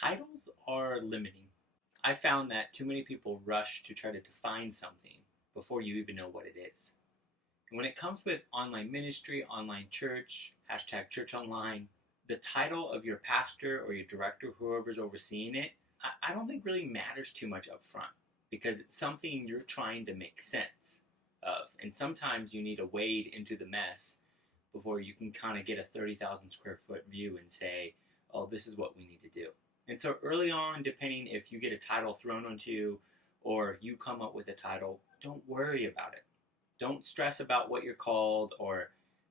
Titles are limiting. I found that too many people rush to try to define something before you even know what it is. And when it comes with online ministry, online church, hashtag church online, the title of your pastor or your director, whoever's overseeing it, I don't think really matters too much up front because it's something you're trying to make sense of. And sometimes you need to wade into the mess before you can kind of get a 30,000 square foot view and say, oh, this is what we need to do. And so early on, depending if you get a title thrown onto you or you come up with a title, don't worry about it. Don't stress about what you're called or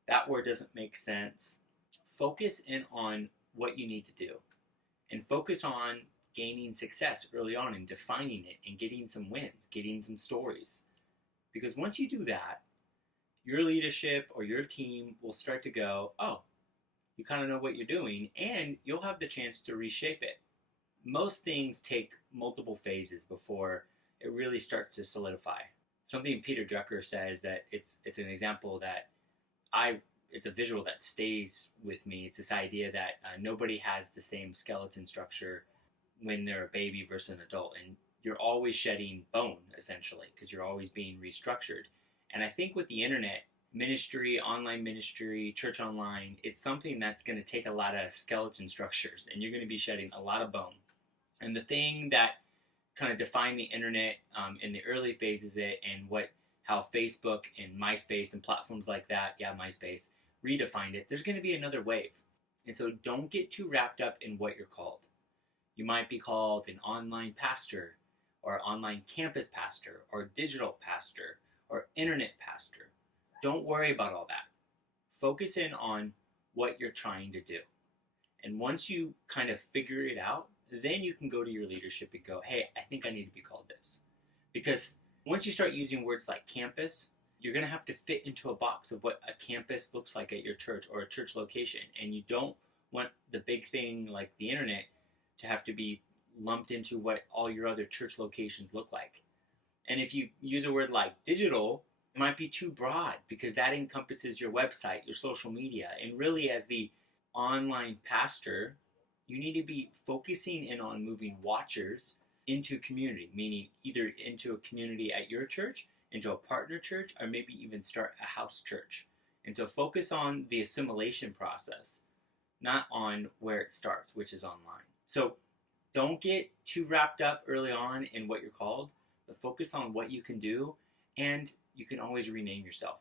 that word doesn't make sense. Focus in on what you need to do and focus on gaining success early on and defining it and getting some wins, getting some stories. Because once you do that, your leadership or your team will start to go, oh, you kind of know what you're doing, and you'll have the chance to reshape it. Most things take multiple phases before it really starts to solidify. Something Peter Drucker says that it's an example that it's a visual that stays with me. It's this idea that nobody has the same skeleton structure when they're a baby versus an adult, and you're always shedding bone essentially because you're always being restructured. And I think with the internet, ministry, online ministry, church online, it's something that's going to take a lot of skeleton structures and you're going to be shedding a lot of bone. And the thing that kind of defined the internet in the early phases and how Facebook and MySpace and platforms like that, MySpace, redefined it, there's going to be another wave. And so don't get too wrapped up in what you're called. You might be called an online pastor or online campus pastor or digital pastor or internet pastor. Don't worry about all that. Focus in on what you're trying to do. And once you kind of figure it out, then you can go to your leadership and go, hey, I think I need to be called this. Because once you start using words like campus, you're going to have to fit into a box of what a campus looks like at your church or a church location. And you don't want the big thing like the internet to have to be lumped into what all your other church locations look like. And if you use a word like digital, it might be too broad because that encompasses your website, your social media. And really as the online pastor, you need to be focusing in on moving watchers into community, meaning either into a community at your church, into a partner church, or maybe even start a house church. And so focus on the assimilation process, not on where it starts, which is online. So don't get too wrapped up early on in what you're called, but focus on what you can do, and you can always rename yourself.